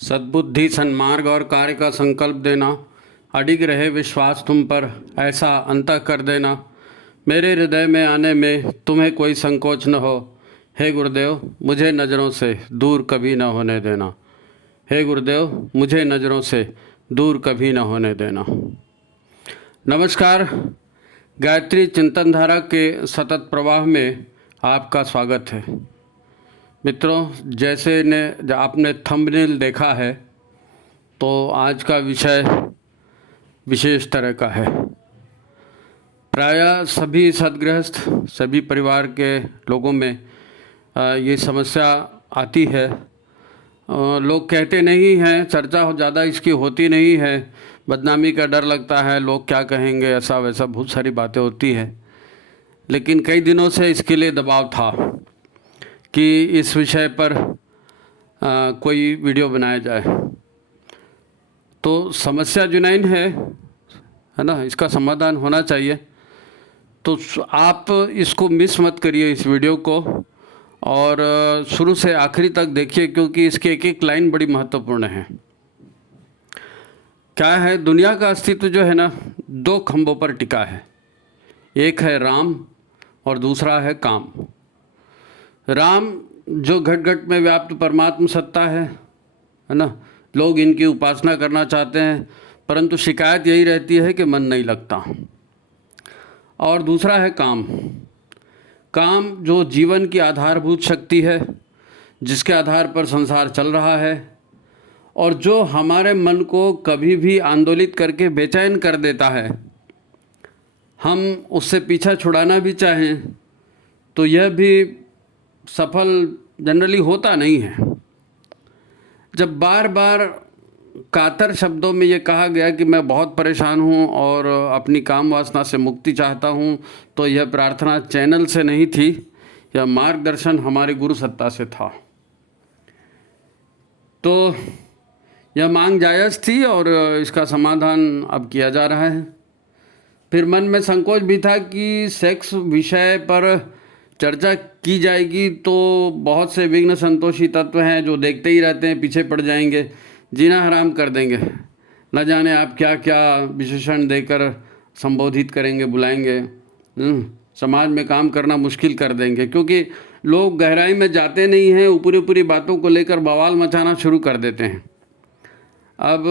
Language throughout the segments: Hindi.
सद्बुद्धि सन्मार्ग और कार्य का संकल्प देना, अडिग रहे विश्वास तुम पर, ऐसा अंतः कर देना। मेरे हृदय में आने में तुम्हें कोई संकोच न हो। हे गुरुदेव, मुझे नज़रों से दूर कभी न होने देना। हे गुरुदेव, मुझे नज़रों से दूर कभी न होने देना। नमस्कार। गायत्री चिंतन धारा के सतत प्रवाह में आपका स्वागत है। मित्रों, जैसे ने आपने थंबनेल देखा है, तो आज का विषय विशेष तरह का है। प्रायः सभी सद्गृहस्थ, सभी परिवार के लोगों में ये समस्या आती है। लोग कहते नहीं हैं, चर्चा ज़्यादा इसकी होती नहीं है, बदनामी का डर लगता है, लोग क्या कहेंगे, ऐसा वैसा बहुत सारी बातें होती हैं। लेकिन कई दिनों से इसके लिए दबाव था कि इस विषय पर कोई वीडियो बनाया जाए। तो समस्या जुनैन है ना, इसका समाधान होना चाहिए। तो आप इसको मिस मत करिए, इस वीडियो को, और शुरू से आखिरी तक देखिए, क्योंकि इसके एक एक लाइन बड़ी महत्वपूर्ण है। क्या है, दुनिया का अस्तित्व जो है ना, दो खंभों पर टिका है। एक है राम और दूसरा है काम। राम जो घट घट में व्याप्त परमात्म सत्ता है ना, लोग इनकी उपासना करना चाहते हैं, परंतु शिकायत यही रहती है कि मन नहीं लगता। और दूसरा है काम। काम जो जीवन की आधारभूत शक्ति है, जिसके आधार पर संसार चल रहा है, और जो हमारे मन को कभी भी आंदोलित करके बेचैन कर देता है। हम उससे पीछा छुड़ाना भी चाहें तो यह भी सफल जनरली होता नहीं है। जब बार बार कातर शब्दों में ये कहा गया कि मैं बहुत परेशान हूँ और अपनी काम वासना से मुक्ति चाहता हूँ, तो यह प्रार्थना चैनल से नहीं थी, यह मार्गदर्शन हमारे गुरु सत्ता से था। तो यह मांग जायज़ थी और इसका समाधान अब किया जा रहा है। फिर मन में संकोच भी था कि सेक्स विषय पर चर्चा की जाएगी तो बहुत से विघ्न संतोषी तत्व हैं जो देखते ही रहते हैं, पीछे पड़ जाएंगे, जीना हराम कर देंगे। न जाने आप क्या क्या विशेषण देकर संबोधित करेंगे, बुलाएंगे, समाज में काम करना मुश्किल कर देंगे, क्योंकि लोग गहराई में जाते नहीं हैं, ऊपरी ऊपरी बातों को लेकर बवाल मचाना शुरू कर देते हैं। अब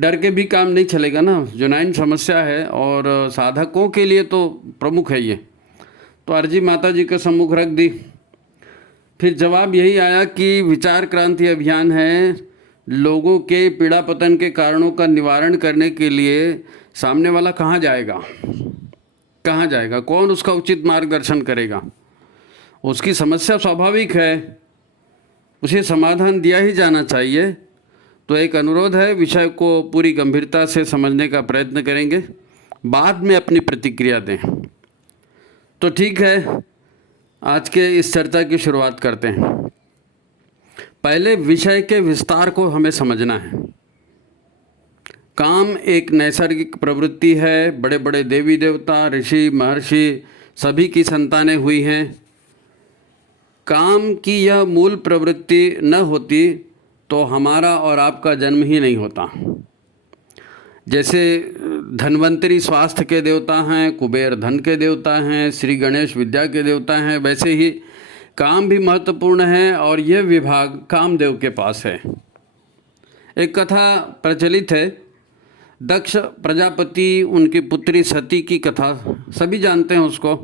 डर के भी काम नहीं चलेगा ना, जुनैन समस्या है और साधकों के लिए तो प्रमुख है ये। तो अर्जी माता जी के सम्मुख रख दी। फिर जवाब यही आया कि विचार क्रांति अभियान है। लोगों के पीड़ा पतन के कारणों का निवारण करने के लिए सामने वाला कहाँ जाएगा, कहाँ जाएगा, कौन उसका उचित मार्गदर्शन करेगा। उसकी समस्या स्वाभाविक है, उसे समाधान दिया ही जाना चाहिए। तो एक अनुरोध है, विषय को पूरी गंभीरता से समझने का प्रयत्न करेंगे, बाद में अपनी प्रतिक्रिया दें। तो ठीक है, आज के इस चर्चा की शुरुआत करते हैं। पहले विषय के विस्तार को हमें समझना है। काम एक नैसर्गिक प्रवृत्ति है। बड़े बड़े देवी देवता, ऋषि, महर्षि सभी की संतानें हुई हैं। काम की यह मूल प्रवृत्ति न होती तो हमारा और आपका जन्म ही नहीं होता। जैसे धन्वंतरी स्वास्थ्य के देवता हैं, कुबेर धन के देवता हैं, श्री गणेश विद्या के देवता हैं, वैसे ही काम भी महत्वपूर्ण है और यह विभाग कामदेव के पास है। एक कथा प्रचलित है, दक्ष प्रजापति, उनकी पुत्री सती की कथा सभी जानते हैं उसको।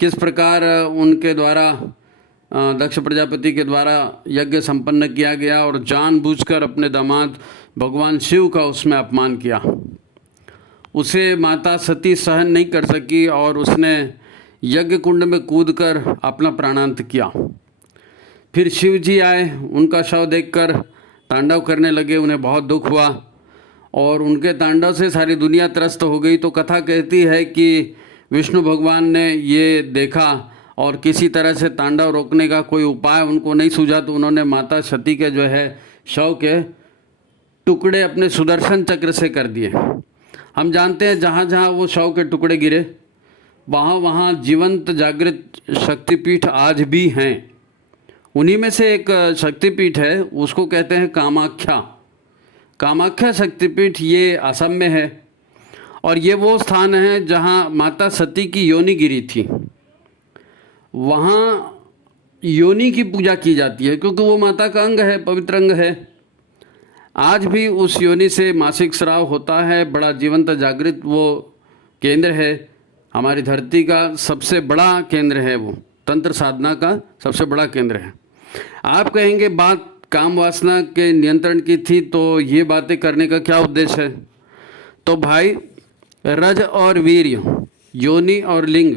किस प्रकार उनके द्वारा, दक्ष प्रजापति के द्वारा यज्ञ संपन्न किया गया और जानबूझकर अपने दामाद भगवान शिव का उसमें अपमान किया। उसे माता सती सहन नहीं कर सकी और उसने यज्ञ कुंड में कूदकर अपना प्राणांत किया। फिर शिव जी आए, उनका शव देखकर तांडव करने लगे। उन्हें बहुत दुख हुआ और उनके तांडव से सारी दुनिया त्रस्त हो गई। तो कथा कहती है कि विष्णु भगवान ने ये देखा और किसी तरह से तांडव रोकने का कोई उपाय उनको नहीं सूझा, तो उन्होंने माता सती के जो है शव के टुकड़े अपने सुदर्शन चक्र से कर दिए। हम जानते हैं जहाँ जहाँ वो शव के टुकड़े गिरे, वहाँ वहाँ जीवंत जागृत शक्तिपीठ आज भी हैं। उन्हीं में से एक शक्तिपीठ है, उसको कहते हैं कामाख्या। कामाख्या शक्तिपीठ ये असम में है और ये वो स्थान है जहाँ माता सती की योनि गिरी थी। वहाँ योनि की पूजा की जाती है क्योंकि वो माता का अंग है, पवित्र अंग है। आज भी उस योनि से मासिक स्राव होता है। बड़ा जीवंत जागृत वो केंद्र है, हमारी धरती का सबसे बड़ा केंद्र है, वो तंत्र साधना का सबसे बड़ा केंद्र है। आप कहेंगे बात काम वासना के नियंत्रण की थी, तो ये बातें करने का क्या उद्देश्य है? तो भाई, रज और वीर्य, योनि और लिंग,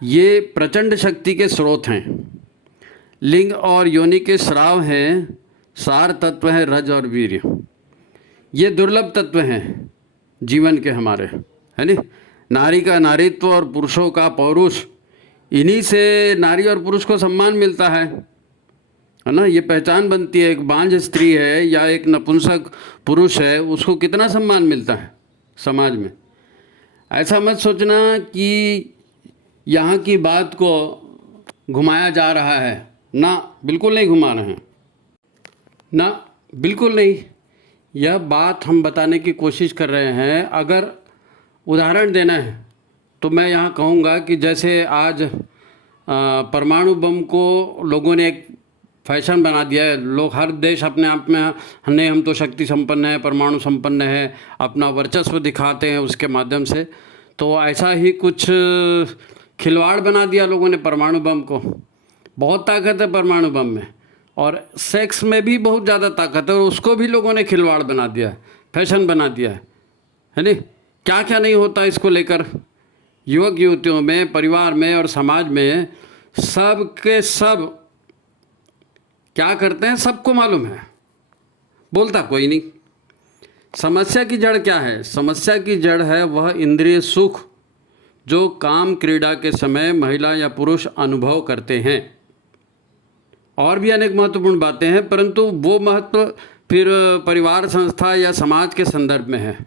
ये प्रचंड शक्ति के स्रोत हैं। लिंग और योनि के स्राव हैं, सार तत्व हैं रज और वीर्य। ये दुर्लभ तत्व हैं जीवन के हमारे, है नी। नारी का नारीत्व और पुरुषों का पौरुष, इन्हीं से नारी और पुरुष को सम्मान मिलता है ना। ये पहचान बनती है। एक बांझ स्त्री है या एक नपुंसक पुरुष है, उसको कितना सम्मान मिलता है समाज में। ऐसा मत सोचना कि यहाँ की बात को घुमाया जा रहा है, ना, बिल्कुल नहीं घुमा रहे हैं, ना, बिल्कुल नहीं। यह बात हम बताने की कोशिश कर रहे हैं। अगर उदाहरण देना है तो मैं यहाँ कहूँगा कि जैसे आज परमाणु बम को लोगों ने एक फैशन बना दिया है। लोग, हर देश अपने आप में नहीं, हम तो शक्ति संपन्न है, परमाणु संपन्न है, अपना वर्चस्व दिखाते हैं उसके माध्यम से। तो ऐसा ही कुछ खिलवाड़ बना दिया लोगों ने परमाणु बम को। बहुत ताकत है परमाणु बम में, और सेक्स में भी बहुत ज़्यादा ताकत है, और उसको भी लोगों ने खिलवाड़ बना दिया है, फैशन बना दिया है नी। क्या क्या नहीं होता इसको लेकर युवक युवतियों में, परिवार में और समाज में। सब के सब क्या करते हैं सबको मालूम है, बोलता कोई नहीं। समस्या की जड़ क्या है? समस्या की जड़ है वह इंद्रिय सुख जो काम क्रीड़ा के समय महिला या पुरुष अनुभव करते हैं। और भी अनेक महत्वपूर्ण बातें हैं, परंतु वो महत्व फिर परिवार, संस्था या समाज के संदर्भ में है।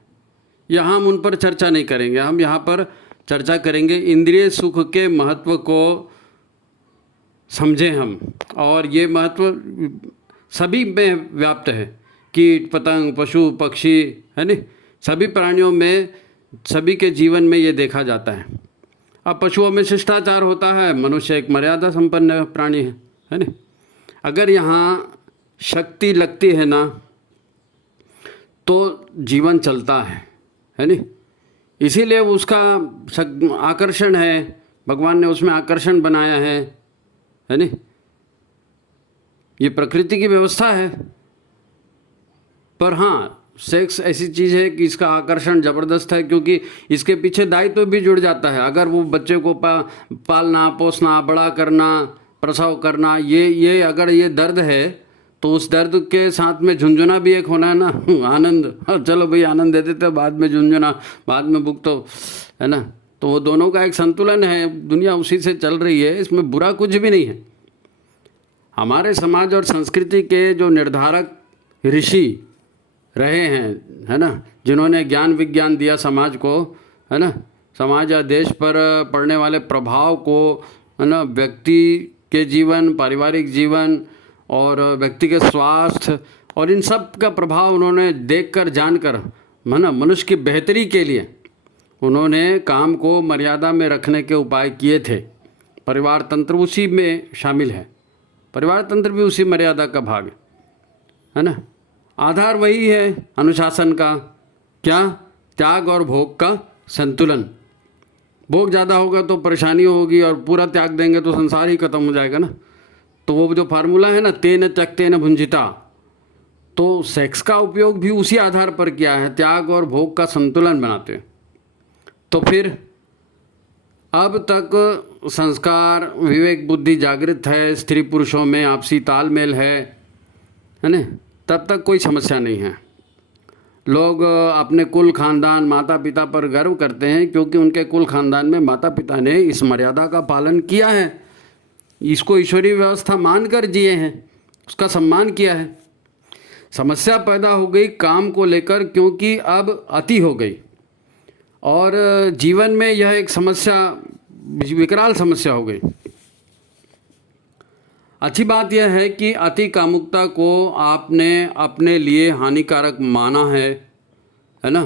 यहाँ हम उन पर चर्चा नहीं करेंगे। हम यहाँ पर चर्चा करेंगे इंद्रिय सुख के महत्व को समझें हम। और ये महत्व सभी में व्याप्त है, कीट पतंग, पशु पक्षी, है नी, सभी प्राणियों में, सभी के जीवन में ये देखा जाता है। अब पशुओं में शिष्टाचार होता है, मनुष्य एक मर्यादा संपन्न प्राणी है नी। अगर यहाँ शक्ति लगती है ना तो जीवन चलता है नी। इसीलिए उसका आकर्षण है, भगवान ने उसमें आकर्षण बनाया है नी। ये प्रकृति की व्यवस्था है। पर हाँ, सेक्स ऐसी चीज़ है कि इसका आकर्षण ज़बरदस्त है, क्योंकि इसके पीछे दायित्व भी जुड़ जाता है। अगर वो बच्चे को पालना, पोसना, बड़ा करना, प्रसव करना, ये अगर ये दर्द है तो उस दर्द के साथ में झुंझुना भी एक होना है ना, आनंद। चलो भाई आनंद दे देते, बाद में झुंझुना, बाद में भुगतो, है ना। तो वो दोनों का एक संतुलन है, दुनिया उसी से चल रही है, इसमें बुरा कुछ भी नहीं है। हमारे समाज और संस्कृति के जो निर्धारक ऋषि रहे हैं, है ना, जिन्होंने ज्ञान विज्ञान दिया समाज को, है ना, समाज या देश पर पड़ने वाले प्रभाव को, है ना, व्यक्ति के जीवन, पारिवारिक जीवन और व्यक्ति के स्वास्थ्य और इन सब का प्रभाव उन्होंने देखकर जानकर, है ना, मनुष्य की बेहतरी के लिए उन्होंने काम को मर्यादा में रखने के उपाय किए थे। परिवार तंत्र उसी में शामिल है, परिवार तंत्र भी उसी मर्यादा का भाग है ना। आधार वही है अनुशासन का, क्या? त्याग और भोग का संतुलन। भोग ज़्यादा होगा तो परेशानी होगी, और पूरा त्याग देंगे तो संसार ही खत्म हो जाएगा ना। तो वो जो फार्मूला है ना, तेन त्यक्तेन भुंजिता, तो सेक्स का उपयोग भी उसी आधार पर किया है, त्याग और भोग का संतुलन बनाते हैं। तो फिर अब तक संस्कार, विवेक, बुद्धि जागृत है, स्त्री पुरुषों में आपसी तालमेल है ना, तब तक कोई समस्या नहीं है। लोग अपने कुल खानदान, माता पिता पर गर्व करते हैं, क्योंकि उनके कुल खानदान में माता पिता ने इस मर्यादा का पालन किया है, इसको ईश्वरीय व्यवस्था मानकर जिए हैं, उसका सम्मान किया है। समस्या पैदा हो गई काम को लेकर, क्योंकि अब अति हो गई, और जीवन में यह एक समस्या, विकराल समस्या हो गई। अच्छी बात यह है कि अति कामुकता को आपने अपने लिए हानिकारक माना है ना,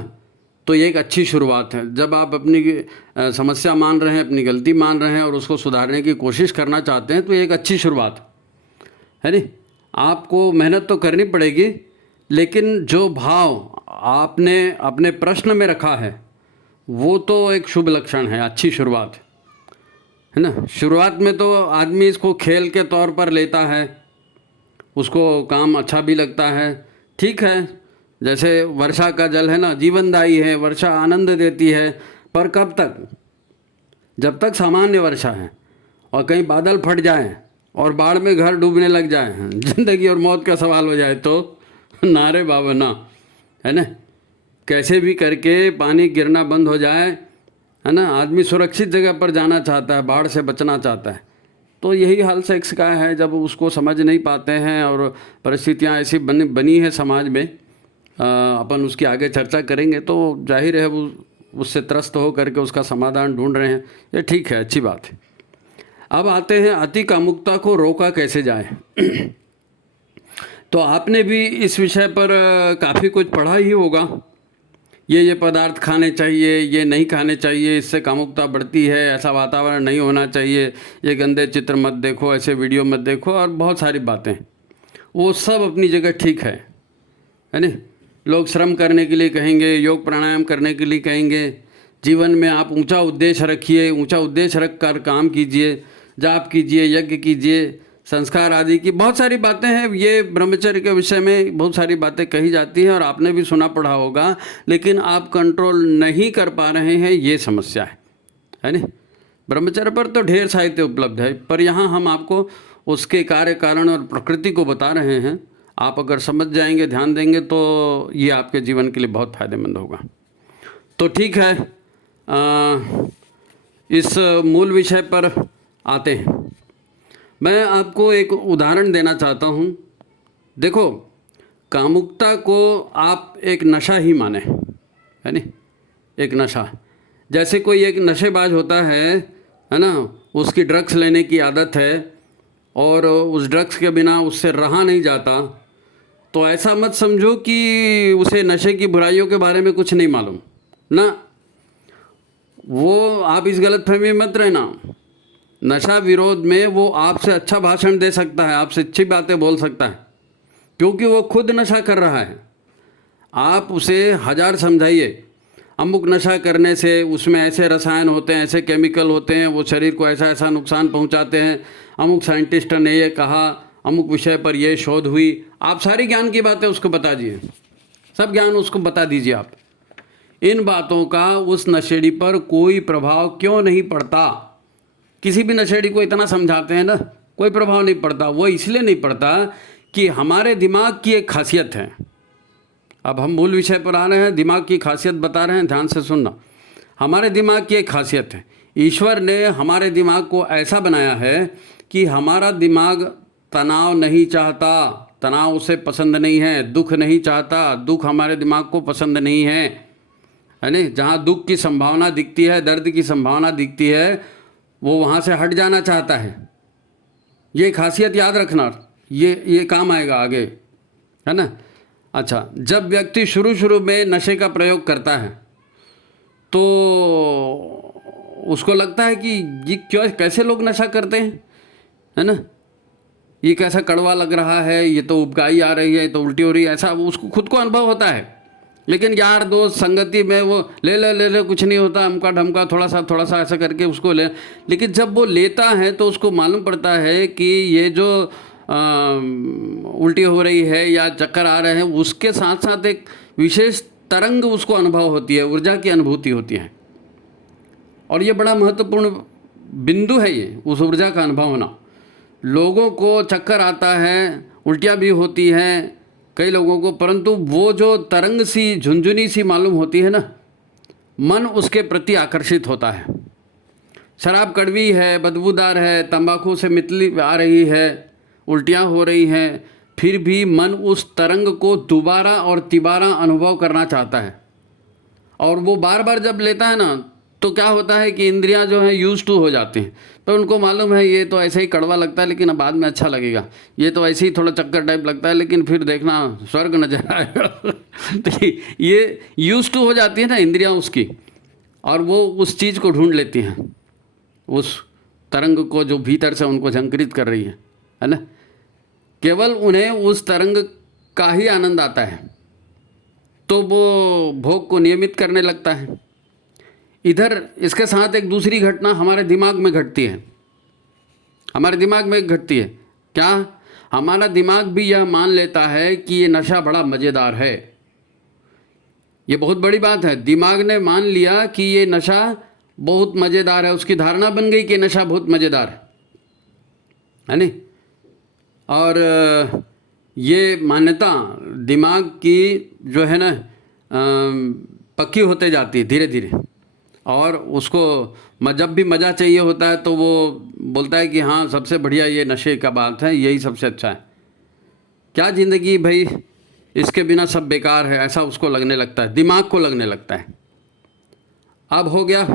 तो ये एक अच्छी शुरुआत है। जब आप अपनी समस्या मान रहे हैं, अपनी गलती मान रहे हैं और उसको सुधारने की कोशिश करना चाहते हैं, तो ये एक अच्छी शुरुआत है नहीं। आपको मेहनत तो करनी पड़ेगी, लेकिन जो भाव आपने अपने प्रश्न में रखा है वो तो एक शुभ लक्षण है, अच्छी शुरुआत है ना। शुरुआत में तो आदमी इसको खेल के तौर पर लेता है, उसको काम अच्छा भी लगता है, ठीक है। जैसे वर्षा का जल है ना, जीवनदायी है, वर्षा आनंद देती है, पर कब तक? जब तक सामान्य वर्षा है। और कहीं बादल फट जाए और बाढ़ में घर डूबने लग जाए, जिंदगी और मौत का सवाल हो जाए, तो नारे बाबा ना, है ना। कैसे भी करके पानी गिरना बंद हो जाए, है ना। आदमी सुरक्षित जगह पर जाना चाहता है, बाढ़ से बचना चाहता है। तो यही हाल सेक्स का है। जब उसको समझ नहीं पाते हैं और परिस्थितियां ऐसी बनी है समाज में, अपन उसकी आगे चर्चा करेंगे, तो जाहिर है वो उससे त्रस्त हो करके उसका समाधान ढूंढ रहे हैं, ये ठीक है, अच्छी बात है। अब आते हैं अति कामुकता को रोका कैसे जाए। तो आपने भी इस विषय पर काफ़ी कुछ पढ़ा ही होगा। ये पदार्थ खाने चाहिए, ये नहीं खाने चाहिए, इससे कामुकता बढ़ती है, ऐसा वातावरण नहीं होना चाहिए, ये गंदे चित्र मत देखो, ऐसे वीडियो मत देखो, और बहुत सारी बातें, वो सब अपनी जगह ठीक है नहीं। लोग श्रम करने के लिए कहेंगे, योग प्राणायाम करने के लिए कहेंगे, जीवन में आप ऊंचा उद्देश्य रखिए, ऊंचा उद्देश्य रख कर काम कीजिए, जाप कीजिए, यज्ञ कीजिए, संस्कार आदि की बहुत सारी बातें हैं। ये ब्रह्मचर्य के विषय में बहुत सारी बातें कही जाती हैं और आपने भी सुना पढ़ा होगा, लेकिन आप कंट्रोल नहीं कर पा रहे हैं, ये समस्या है नहीं। ब्रह्मचर्य पर तो ढेर साहित्य उपलब्ध है, पर यहाँ हम आपको उसके कार्य कारण और प्रकृति को बता रहे हैं। आप अगर समझ जाएंगे, ध्यान देंगे, तो ये आपके जीवन के लिए बहुत फायदेमंद होगा। तो ठीक है, इस मूल विषय पर आते हैं। मैं आपको एक उदाहरण देना चाहता हूँ। देखो, कामुकता को आप एक नशा ही माने, है नहीं, एक नशा। जैसे कोई एक नशेबाज होता है ना, उसकी ड्रग्स लेने की आदत है और उस ड्रग्स के बिना उससे रहा नहीं जाता, तो ऐसा मत समझो कि उसे नशे की बुराइयों के बारे में कुछ नहीं मालूम ना। वो आप इस गलतफहमी में मत रहना। नशा विरोध में वो आपसे अच्छा भाषण दे सकता है, आपसे अच्छी बातें बोल सकता है, क्योंकि वो खुद नशा कर रहा है। आप उसे हजार समझाइए, अमुक नशा करने से उसमें ऐसे रसायन होते हैं, ऐसे केमिकल होते हैं, वो शरीर को ऐसा ऐसा नुकसान पहुंचाते हैं, अमुक साइंटिस्ट ने ये कहा, अमुक विषय पर यह शोध हुई। आप सारी ज्ञान की बातें उसको बता दीजिए, सब ज्ञान उसको बता दीजिए आप। इन बातों का उस नशेड़ी पर कोई प्रभाव क्यों नहीं पड़ता? किसी भी नशेड़ी को इतना समझाते हैं ना, कोई प्रभाव नहीं पड़ता। वो इसलिए नहीं पड़ता कि हमारे दिमाग की एक खासियत है। अब हम मूल विषय पर आ रहे हैं, दिमाग की खासियत बता रहे हैं, ध्यान से सुनना। हमारे दिमाग की एक खासियत है, ईश्वर ने हमारे दिमाग को ऐसा बनाया है कि हमारा दिमाग तनाव नहीं चाहता, तनाव उसे पसंद नहीं है, दुख नहीं चाहता, दुख हमारे दिमाग को पसंद नहीं है नहीं। जहाँ दुख की संभावना दिखती है, दर्द की संभावना दिखती है, वो वहाँ से हट जाना चाहता है। ये खासियत याद रखना, ये काम आएगा आगे, है ना। अच्छा, जब व्यक्ति शुरू में नशे का प्रयोग करता है तो उसको लगता है कि ये क्यों, कैसे लोग नशा करते हैं, है ना, ये कैसा कड़वा लग रहा है, ये तो उबकाई आ रही है, तो उल्टी हो रही है, ऐसा उसको खुद को अनुभव होता है। लेकिन यार दोस्त संगति में वो ले कुछ नहीं होता, हमका ढमका थोड़ा सा ऐसा करके उसको ले। लेकिन जब वो लेता है तो उसको मालूम पड़ता है कि ये जो उल्टी हो रही है या चक्कर आ रहे हैं, उसके साथ साथ एक विशेष तरंग उसको अनुभव होती है, ऊर्जा की अनुभूति होती है। और ये बड़ा महत्वपूर्ण बिंदु है, ये उस ऊर्जा का अनुभव होना। लोगों को चक्कर आता है, उल्टियाँ भी होती हैं कई लोगों को, परंतु वो जो तरंग सी, झुंझुनी सी मालूम होती है ना, मन उसके प्रति आकर्षित होता है। शराब कड़वी है, बदबूदार है, तंबाकू से मितली आ रही है, उल्टियाँ हो रही हैं, फिर भी मन उस तरंग को दोबारा और तिबारा अनुभव करना चाहता है। और वो बार बार जब लेता है ना, तो क्या होता है कि इंद्रियां जो हैं यूज टू हो जाती हैं, तो उनको मालूम है ये तो ऐसे ही कड़वा लगता है लेकिन बाद में अच्छा लगेगा, ये तो ऐसे ही थोड़ा चक्कर टाइप लगता है लेकिन फिर देखना स्वर्ग नजर आएगा। तो ये यूज टू हो जाती है ना इंद्रियां उसकी, और वो उस चीज़ को ढूंढ लेती हैं, उस तरंग को जो भीतर से उनको झंकृत कर रही है ना। केवल उन्हें उस तरंग का ही आनंद आता है, तो वो भोग को नियमित करने लगता है। इधर इसके साथ एक दूसरी घटना हमारे दिमाग में घटती है, हमारे दिमाग में घटती है। क्या? हमारा दिमाग भी यह मान लेता है कि ये नशा बड़ा मज़ेदार है। ये बहुत बड़ी बात है, दिमाग ने मान लिया कि ये नशा बहुत मज़ेदार है, उसकी धारणा बन गई कि नशा बहुत मज़ेदार है नहीं। और ये मान्यता दिमाग की जो है ना पक्की होते जाती है धीरे धीरे, और उसको जब भी मज़ा चाहिए होता है तो वो बोलता है कि हाँ सबसे बढ़िया ये नशे का बात है, यही सबसे अच्छा है, क्या ज़िंदगी भाई इसके बिना सब बेकार है, ऐसा उसको लगने लगता है, दिमाग को लगने लगता है। अब हो गया,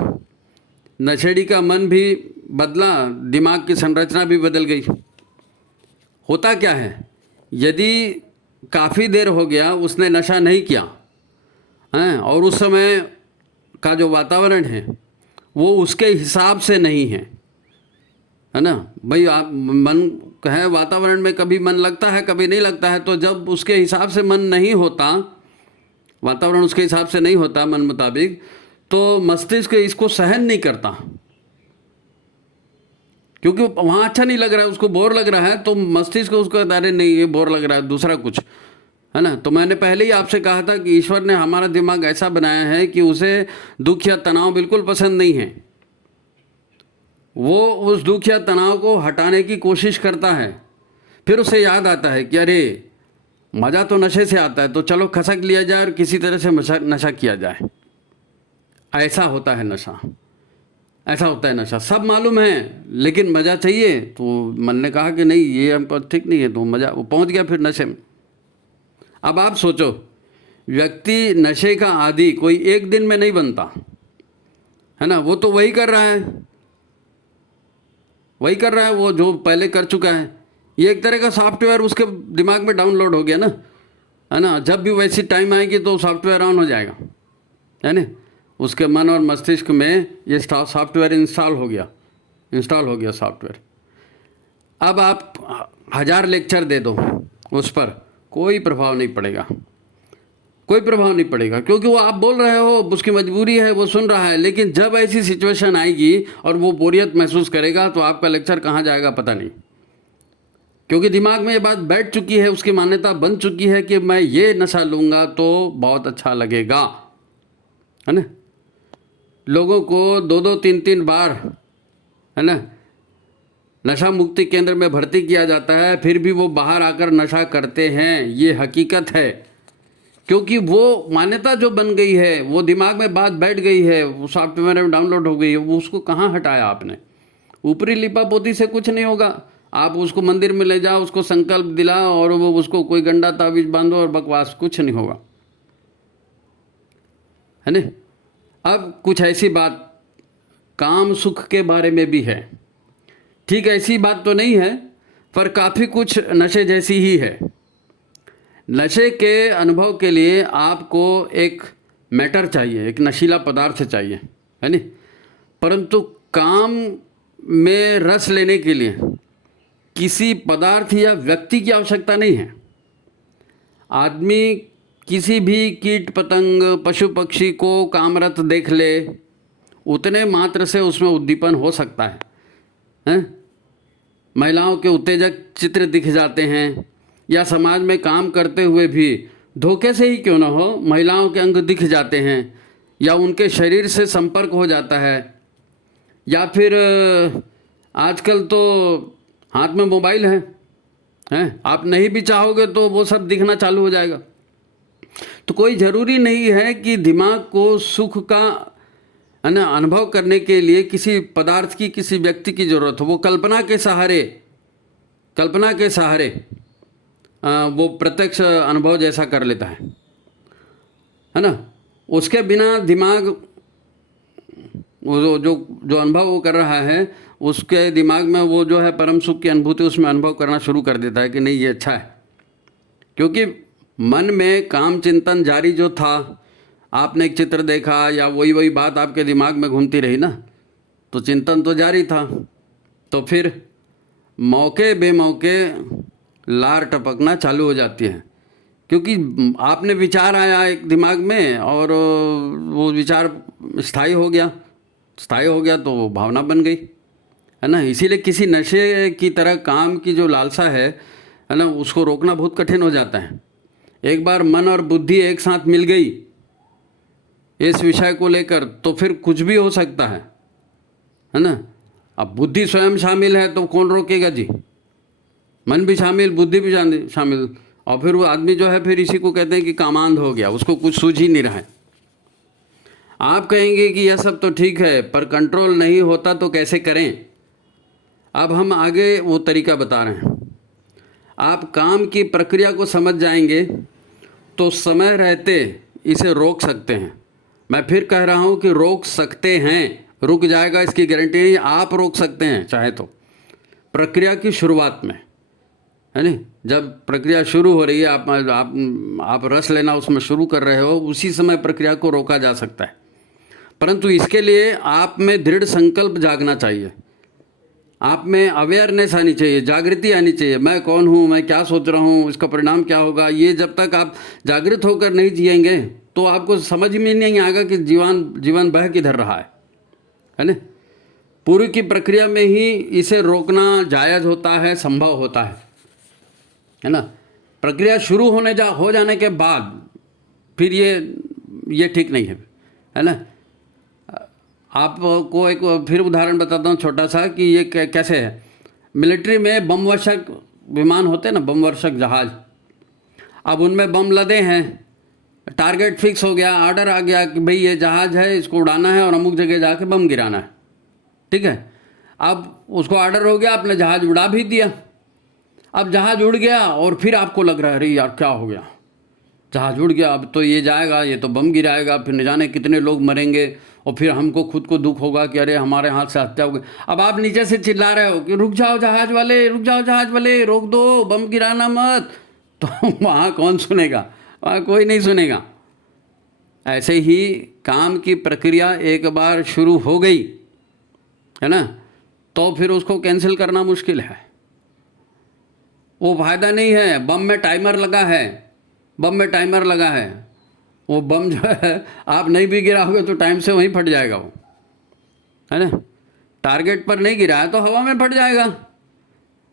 नशेड़ी का मन भी बदला, दिमाग की संरचना भी बदल गई। होता क्या है, यदि काफ़ी देर हो गया उसने नशा नहीं किया हैं, और उस समय का जो वातावरण है वो उसके हिसाब से नहीं है ना भाई। आप मन है वातावरण में कभी मन लगता है कभी नहीं लगता है, तो जब उसके हिसाब से मन नहीं होता, वातावरण उसके हिसाब से नहीं होता मन मुताबिक, तो मस्तिष्क इसको सहन नहीं करता, क्योंकि वहाँ अच्छा नहीं लग रहा है, उसको बोर लग रहा है, तो मस्तिष्क उसको अरे नहीं ये बोर लग रहा है, दूसरा कुछ है ना। तो मैंने पहले ही आपसे कहा था कि ईश्वर ने हमारा दिमाग ऐसा बनाया है कि उसे दुख या तनाव बिल्कुल पसंद नहीं है। वो उस दुख या तनाव को हटाने की कोशिश करता है, फिर उसे याद आता है कि अरे मज़ा तो नशे से आता है, तो चलो खसक लिया जाए और किसी तरह से नशा किया जाए। ऐसा होता है नशा, ऐसा होता है नशा, सब मालूम है लेकिन मज़ा चाहिए, तो मन ने कहा कि नहीं ये हमको ठीक नहीं है, तो मज़ा वो पहुंच गया फिर नशे में। अब आप सोचो, व्यक्ति नशे का आदी कोई एक दिन में नहीं बनता है ना, वो तो वही कर रहा है, वही कर रहा है वो जो पहले कर चुका है। ये एक तरह का सॉफ्टवेयर उसके दिमाग में डाउनलोड हो गया ना, है ना। जब भी वैसी टाइम आएगी तो सॉफ्टवेयर ऑन हो जाएगा, है ना। उसके मन और मस्तिष्क में ये सॉफ्टवेयर इंस्टॉल हो गया सॉफ्टवेयर। अब आप 1000 लेक्चर दे दो उस पर, कोई प्रभाव नहीं पड़ेगा, कोई प्रभाव नहीं पड़ेगा, क्योंकि वो आप बोल रहे हो, उसकी मजबूरी है, वो सुन रहा है। लेकिन जब ऐसी सिचुएशन आएगी और वो बोरियत महसूस करेगा तो आपका लेक्चर कहाँ जाएगा पता नहीं, क्योंकि दिमाग में ये बात बैठ चुकी है, उसकी मान्यता बन चुकी है कि मैं ये नशा लूँगा तो बहुत अच्छा लगेगा, है ना। लोगों को 2-2, 3-3 बार, है ना, नशा मुक्ति केंद्र में भर्ती किया जाता है, फिर भी वो बाहर आकर नशा करते हैं, ये हकीकत है। क्योंकि वो मान्यता जो बन गई है, वो दिमाग में बात बैठ गई है, वो सॉफ्टवेयर में डाउनलोड हो गई है, वो उसको कहाँ हटाया आपने। ऊपरी लिपापोती से कुछ नहीं होगा, आप उसको मंदिर में ले जाओ, उसको संकल्प दिलाओ और वो उसको कोई गंडा तावीज बांधो और बकवास, कुछ नहीं होगा, है ना। अब कुछ ऐसी बात काम सुख के बारे में भी है, ठीक ऐसी बात तो नहीं है पर काफ़ी कुछ नशे जैसी ही है। नशे के अनुभव के लिए आपको एक मैटर चाहिए, एक नशीला पदार्थ चाहिए, है नी। परंतु काम में रस लेने के लिए किसी पदार्थ या व्यक्ति की आवश्यकता नहीं है। आदमी किसी भी कीट पतंग पशु पक्षी को कामरत देख ले, उतने मात्र से उसमें उद्दीपन हो सकता है? महिलाओं के उत्तेजक चित्र दिख जाते हैं, या समाज में काम करते हुए भी धोखे से ही क्यों ना हो महिलाओं के अंग दिख जाते हैं, या उनके शरीर से संपर्क हो जाता है, या फिर आजकल तो हाथ में मोबाइल है, आप नहीं भी चाहोगे तो वो सब दिखना चालू हो जाएगा। तो कोई ज़रूरी नहीं है कि दिमाग को सुख का है ना अनुभव करने के लिए किसी पदार्थ की, किसी व्यक्ति की ज़रूरत हो। वो कल्पना के सहारे वो प्रत्यक्ष अनुभव जैसा कर लेता है ना। उसके बिना दिमाग वो जो जो अनुभव वो कर रहा है उसके दिमाग में वो जो है परम सुख की अनुभूति उसमें अनुभव करना शुरू कर देता है कि नहीं ये अच्छा है। क्योंकि मन में काम चिंतन जारी जो था, आपने एक चित्र देखा या वही बात आपके दिमाग में घूमती रही ना, तो चिंतन तो जारी था। तो फिर मौके बेमौके लार टपकना चालू हो जाती है, क्योंकि आपने विचार आया एक दिमाग में और वो विचार स्थायी हो गया तो वो भावना बन गई, है ना। इसीलिए किसी नशे की तरह काम की जो लालसा है ना, उसको रोकना बहुत कठिन हो जाता है। एक बार मन और बुद्धि एक साथ मिल गई इस विषय को लेकर तो फिर कुछ भी हो सकता है ना। अब बुद्धि स्वयं शामिल है तो कौन रोकेगा जी। मन भी शामिल, बुद्धि भी शामिल, और फिर वो आदमी जो है फिर इसी को कहते हैं कि कामांध हो गया, उसको कुछ सूझ ही नहीं रहा है। आप कहेंगे कि यह सब तो ठीक है पर कंट्रोल नहीं होता तो कैसे करें। अब हम आगे वो तरीका बता रहे हैं। आप काम की प्रक्रिया को समझ जाएंगे तो समय रहते इसे रोक सकते हैं। मैं फिर कह रहा हूँ कि रोक सकते हैं, रुक जाएगा इसकी गारंटी नहीं, आप रोक सकते हैं चाहे तो प्रक्रिया की शुरुआत में, है नहीं। जब प्रक्रिया शुरू हो रही है, आप रस लेना उसमें शुरू कर रहे हो, उसी समय प्रक्रिया को रोका जा सकता है। परंतु इसके लिए आप में दृढ़ संकल्प जागना चाहिए, आप में अवेयरनेस आनी चाहिए, जागृति आनी चाहिए। मैं कौन हूँ, मैं क्या सोच रहा हूँ, इसका परिणाम क्या होगा। ये जब तक आप जागृत होकर नहीं जिएंगे तो आपको समझ में नहीं आएगा कि जीवन बह किधर रहा है ना। पूरी की प्रक्रिया में ही इसे रोकना जायज़ होता है, संभव होता है ना। प्रक्रिया शुरू हो जाने के बाद फिर ये ठीक नहीं है ना। आपको एक फिर उदाहरण बताता हूँ छोटा सा कि ये कैसे है। मिलिट्री में बम वर्षक विमान होते हैं ना, बम वर्षक जहाज़। अब उनमें बम लदे हैं, टारगेट फिक्स हो गया, ऑर्डर आ गया कि भाई ये जहाज़ है, इसको उड़ाना है और अमुक जगह जाके बम गिराना है, ठीक है। अब उसको ऑर्डर हो गया, आपने जहाज़ उड़ा भी दिया। अब जहाज़ उड़ गया और फिर आपको लग रहा है अरे यार क्या हो गया, जहाज़ उड़ गया, अब तो ये जाएगा, ये तो बम गिराएगा, फिर न जाने कितने लोग मरेंगे और फिर हमको खुद को दुख होगा कि अरे हमारे हाथ से हत्या हो गई। अब आप नीचे से चिल्ला रहे हो कि रुक जाओ जहाज़ वाले, रुक जाओ जहाज़ वाले, रोक दो, बम गिराना मत। तो वहाँ कौन सुनेगा, वहाँ कोई नहीं सुनेगा। ऐसे ही काम की प्रक्रिया एक बार शुरू हो गई है ना, तो फिर उसको कैंसिल करना मुश्किल है। वो फायदा नहीं है। बम में टाइमर लगा है, वो बम जो है आप नहीं भी गिराओगे तो टाइम से वहीं फट जाएगा वो, है ना। टारगेट पर नहीं गिरा है तो हवा में फट जाएगा।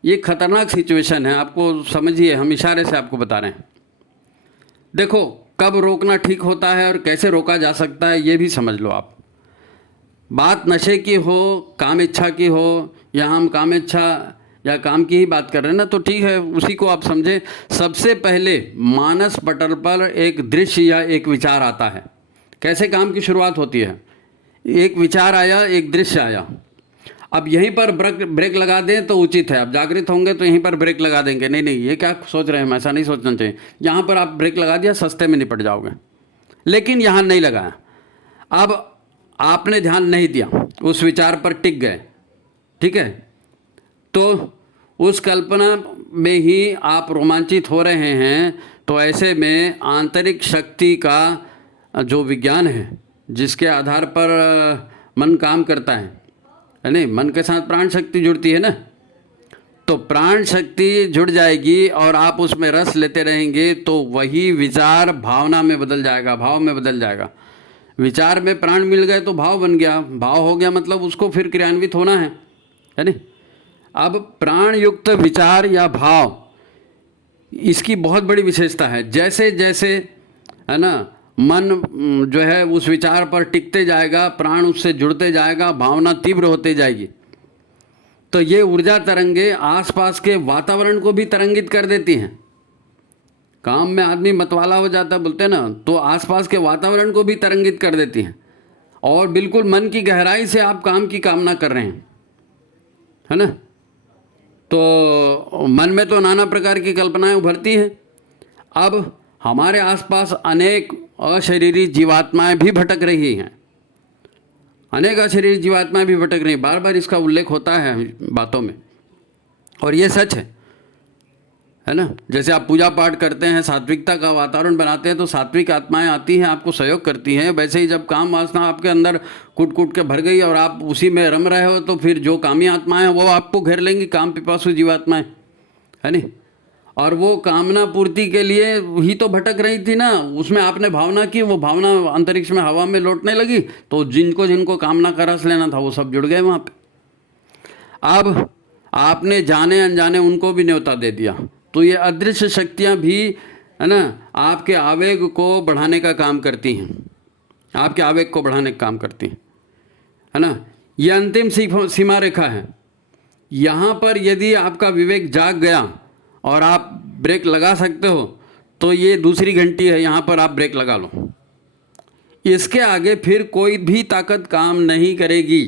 ये खतरनाक सिचुएशन है, आपको समझिए, हम इशारे से आपको बता रहे हैं। देखो कब रोकना ठीक होता है और कैसे रोका जा सकता है ये भी समझ लो आप। बात नशे की हो, काम इच्छा की हो, या हम काम इच्छा या काम की ही बात कर रहे हैं ना, तो ठीक है, उसी को आप समझे। सबसे पहले मानस पटल पर एक दृश्य या एक विचार आता है। कैसे काम की शुरुआत होती है, एक विचार आया, एक दृश्य आया। अब यहीं पर ब्रेक लगा दें तो उचित है। अब जागृत होंगे तो यहीं पर ब्रेक लगा देंगे, नहीं ये क्या सोच रहे हैं, ऐसा नहीं सोचना चाहिए। यहाँ पर आप ब्रेक लगा दिया, सस्ते में निपट जाओगे। लेकिन यहाँ नहीं लगाया, अब आपने ध्यान नहीं दिया, उस विचार पर टिक गए, ठीक है। तो उस कल्पना में ही आप रोमांचित हो रहे हैं। तो ऐसे में आंतरिक शक्ति का जो विज्ञान है, जिसके आधार पर मन काम करता है नहीं, मन के साथ प्राण शक्ति जुड़ती है ना, तो प्राण शक्ति जुड़ जाएगी और आप उसमें रस लेते रहेंगे तो वही विचार भावना में बदल जाएगा, भाव में बदल जाएगा। विचार में प्राण मिल गए तो भाव बन गया, भाव हो गया मतलब उसको फिर क्रियान्वित होना है नहीं। अब प्राण युक्त विचार या भाव, इसकी बहुत बड़ी विशेषता है। जैसे जैसे है ना मन जो है उस विचार पर टिकते जाएगा, प्राण उससे जुड़ते जाएगा, भावना तीव्र होते जाएगी, तो ये ऊर्जा तरंगे आसपास के वातावरण को भी तरंगित कर देती हैं। काम में आदमी मतवाला हो जाता बोलते हैं ना, तो आसपास के वातावरण को भी तरंगित कर देती हैं और बिल्कुल मन की गहराई से आप काम की कामना कर रहे हैं, है ना। तो मन में तो नाना प्रकार की कल्पनाएं उभरती हैं। अब हमारे आसपास अनेक अशरीरी जीवात्माएं भी भटक रही हैं। अनेक शरीर जीवात्माएं भी भटक रही, बार बार इसका उल्लेख होता है बातों में, और ये सच है ना। जैसे आप पूजा पाठ करते हैं, सात्विकता का वातावरण बनाते हैं, तो सात्विक आत्माएं आती हैं, आपको सहयोग करती हैं। वैसे ही जब काम वासना आपके अंदर कूट कूट के भर गई और आप उसी में रम रहे हो, तो फिर जो कामी आत्माएं हैं वो आपको घेर लेंगी, काम पिपासु जीवात्माएं, है नहीं। और वो कामना पूर्ति के लिए ही तो भटक रही थी ना, उसमें आपने भावना की, वो भावना अंतरिक्ष में हवा में लौटने लगी, तो जिनको जिनको कामना का रस लेना था वो सब जुड़ गए वहाँ पे। अब आपने जाने अनजाने उनको भी न्योता दे दिया, तो ये अदृश्य शक्तियाँ भी, है ना, आपके आवेग को बढ़ाने का काम करती हैं, आपके आवेग को बढ़ाने का काम करती हैं, है ना। ये अंतिम सीमा रेखा है। यहाँ पर यदि आपका विवेक जाग गया और आप ब्रेक लगा सकते हो, तो ये दूसरी घंटी है, यहाँ पर आप ब्रेक लगा लो। इसके आगे फिर कोई भी ताकत काम नहीं करेगी,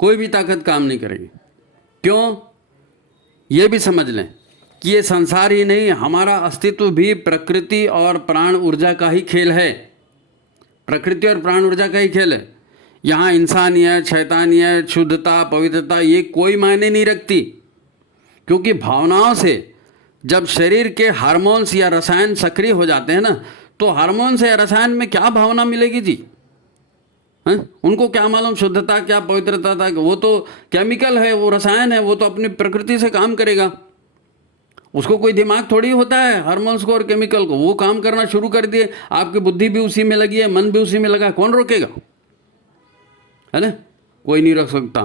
कोई भी ताकत काम नहीं करेगी। क्यों? ये भी समझ लें कि ये संसार ही नहीं, हमारा अस्तित्व भी प्रकृति और प्राण ऊर्जा का ही खेल है। प्रकृति और प्राण ऊर्जा का ही खेल है। यहाँ इंसानियत, शैतानियत, शुद्धता, पवित्रता ये कोई मायने नहीं रखती, क्योंकि भावनाओं से जब शरीर के हार्मोन्स या रसायन सक्रिय हो जाते हैं ना, तो हार्मोन्स या रसायन में क्या भावना मिलेगी जी? हैं? उनको क्या मालूम शुद्धता क्या, पवित्रता था? वो तो केमिकल है, वो रसायन है, वो तो अपनी प्रकृति से काम करेगा। उसको कोई दिमाग थोड़ी होता है हार्मोन्स को और केमिकल को। वो काम करना शुरू कर दिए, आपकी बुद्धि भी उसी में लगी है, मन भी उसी में लगा, कौन रोकेगा? है ना, कोई नहीं रोक सकता।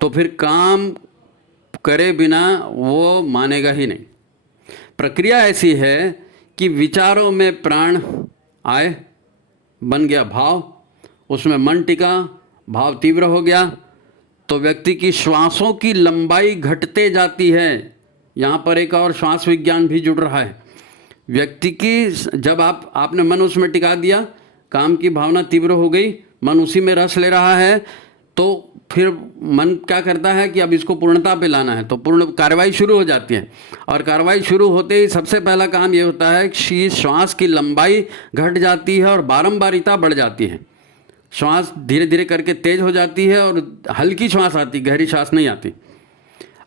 तो फिर काम करे बिना वो मानेगा ही नहीं। प्रक्रिया ऐसी है कि विचारों में प्राण आए, बन गया भाव, उसमें मन टिका, भाव तीव्र हो गया, तो व्यक्ति की श्वासों की लंबाई घटते जाती है। यहाँ पर एक और श्वास विज्ञान भी जुड़ रहा है। व्यक्ति की जब आपने मन उसमें टिका दिया, काम की भावना तीव्र हो गई, मन उसी में रस ले रहा है, तो फिर मन क्या करता है कि अब इसको पूर्णता पे लाना है, तो पूर्ण कार्रवाई शुरू हो जाती है। और कार्रवाई शुरू होते ही सबसे पहला काम ये होता है कि श्वास की लंबाई घट जाती है और बारंबारिता बढ़ जाती है। श्वास धीरे धीरे करके तेज हो जाती है और हल्की श्वास आती, गहरी श्वास नहीं आती।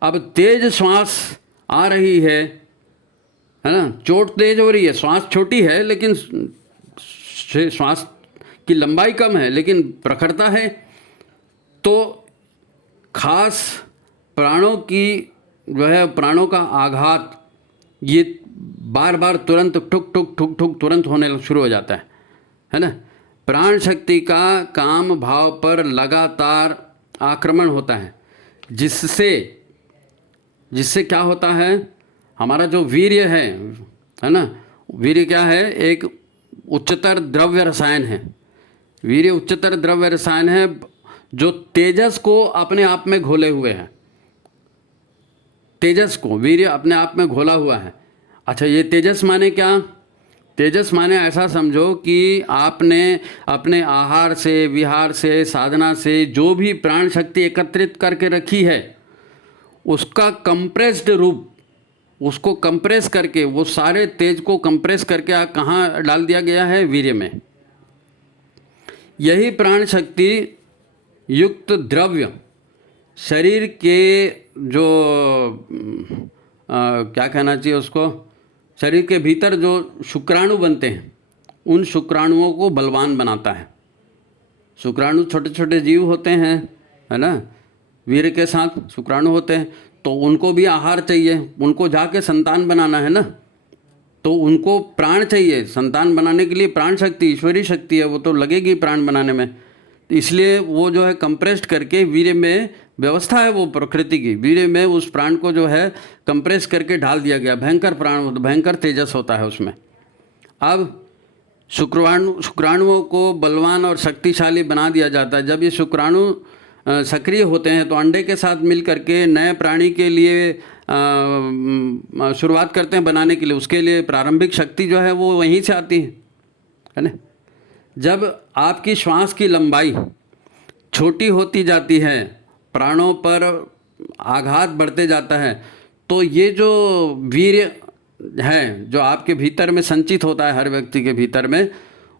अब तेज श्वास आ रही है ना, चोट तेज हो रही है, श्वास छोटी है लेकिन श्वास की लंबाई कम है लेकिन प्रखरता है, तो खास प्राणों की जो है, प्राणों का आघात ये बार बार तुरंत ठुक ठुक ठुक ठुक तुरंत होने शुरू हो जाता है ना। प्राण शक्ति का काम भाव पर लगातार आक्रमण होता है, जिससे क्या होता है, हमारा जो वीर्य है ना, वीर्य क्या है? एक उच्चतर द्रव्य रसायन है। वीर्य उच्चतर द्रव्य रसायन है जो तेजस को अपने आप में घोले हुए है। तेजस को वीर्य अपने आप में घोला हुआ है। अच्छा, ये तेजस माने क्या? तेजस माने ऐसा समझो कि आपने अपने आहार से, विहार से, साधना से जो भी प्राण शक्ति एकत्रित करके रखी है, उसका कंप्रेस्ड रूप, उसको कंप्रेस करके, वो सारे तेज को कंप्रेस करके कहाँ डाल दिया गया है? वीर्य में। यही प्राण शक्ति युक्त द्रव्य शरीर के जो क्या कहना चाहिए उसको, शरीर के भीतर जो शुक्राणु बनते हैं, उन शुक्राणुओं को बलवान बनाता है। शुक्राणु छोटे छोटे जीव होते हैं, है ना, वीर्य के साथ शुक्राणु होते हैं, तो उनको भी आहार चाहिए, उनको जाके संतान बनाना है ना, तो उनको प्राण चाहिए। संतान बनाने के लिए प्राण शक्ति ईश्वरीय शक्ति है, वो तो लगेगी प्राण बनाने में। इसलिए वो जो है कंप्रेस्ड करके वीर्य में व्यवस्था है, वो प्रकृति की, वीर्य में उस प्राण को जो है कंप्रेस करके ढाल दिया गया। भयंकर प्राण, भयंकर तेजस होता है उसमें। अब शुक्राणुओं को बलवान और शक्तिशाली बना दिया जाता है। जब ये शुक्राणु सक्रिय होते हैं तो अंडे के साथ मिल करके नए प्राणी के लिए शुरुआत करते हैं बनाने के लिए। उसके लिए प्रारंभिक शक्ति जो है वो वहीं से आती है ना। जब आपकी श्वास की लंबाई छोटी होती जाती है, प्राणों पर आघात बढ़ते जाता है, तो ये जो वीर्य है जो आपके भीतर में संचित होता है, हर व्यक्ति के भीतर में,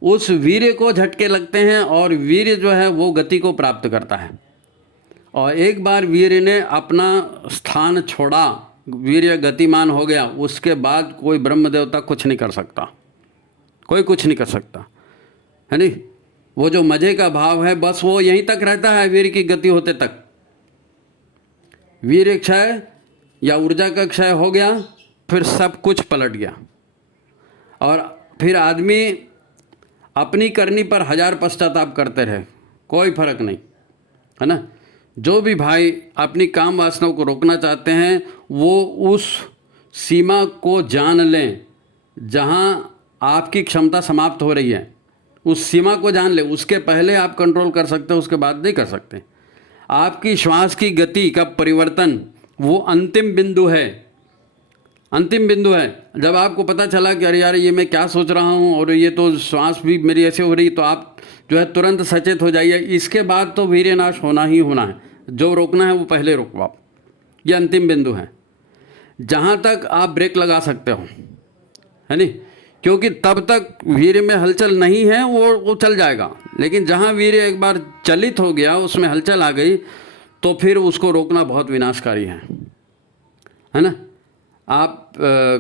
उस वीर्य को झटके लगते हैं और वीर्य जो है वो गति को प्राप्त करता है। और एक बार वीर्य ने अपना स्थान छोड़ा, वीर्य गतिमान हो गया, उसके बाद कोई ब्रह्म देवता कुछ नहीं कर सकता, कोई कुछ नहीं कर सकता, है नहीं। वो जो मजे का भाव है बस वो यहीं तक रहता है, वीर्य की गति होते तक। वीर्य क्षय या ऊर्जा का क्षय हो गया, फिर सब कुछ पलट गया और फिर आदमी अपनी करनी पर हजार पश्चाताप करते रहे, कोई फर्क नहीं, है ना। जो भी भाई अपनी काम वासनाओं को रोकना चाहते हैं वो उस सीमा को जान लें जहां आपकी क्षमता समाप्त हो रही है, उस सीमा को जान ले। उसके पहले आप कंट्रोल कर सकते हो, उसके बाद नहीं कर सकते। आपकी श्वास की गति का परिवर्तन वो अंतिम बिंदु है, अंतिम बिंदु है। जब आपको पता चला कि अरे यार ये मैं क्या सोच रहा हूँ और ये तो श्वास भी मेरी ऐसे हो रही, तो आप जो है तुरंत सचेत हो जाइए। इसके बाद तो वीर्यनाश होना ही होना है, जो रोकना है वो पहले रोको आप। ये अंतिम बिंदु है जहाँ तक आप ब्रेक लगा सकते हो, है नहीं, क्योंकि तब तक वीर्य में हलचल नहीं है, वो चल जाएगा। लेकिन जहाँ वीर्य एक बार चलित हो गया, उसमें हलचल आ गई, तो फिर उसको रोकना बहुत विनाशकारी है ना। आप